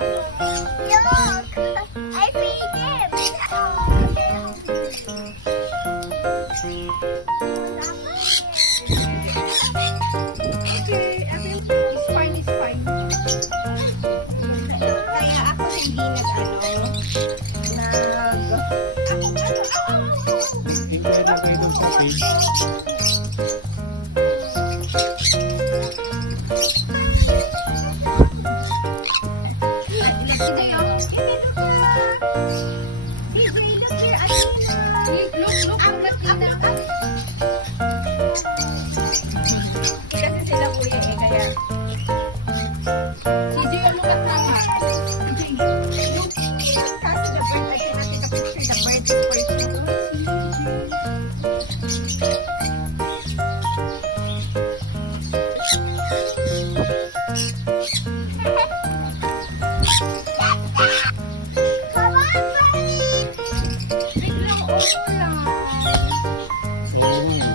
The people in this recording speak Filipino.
Look! I feed him! Okay, it's fine, it's fine. Kaya ako hindi Enjoy na kayo dun sa page. Kasi sila kuya eh, kaya. CJ yung lugat na nga. Kasi the bird, I cannot take a picture. The bird is first. Come on, buddy! Biglang oo lang. Oo.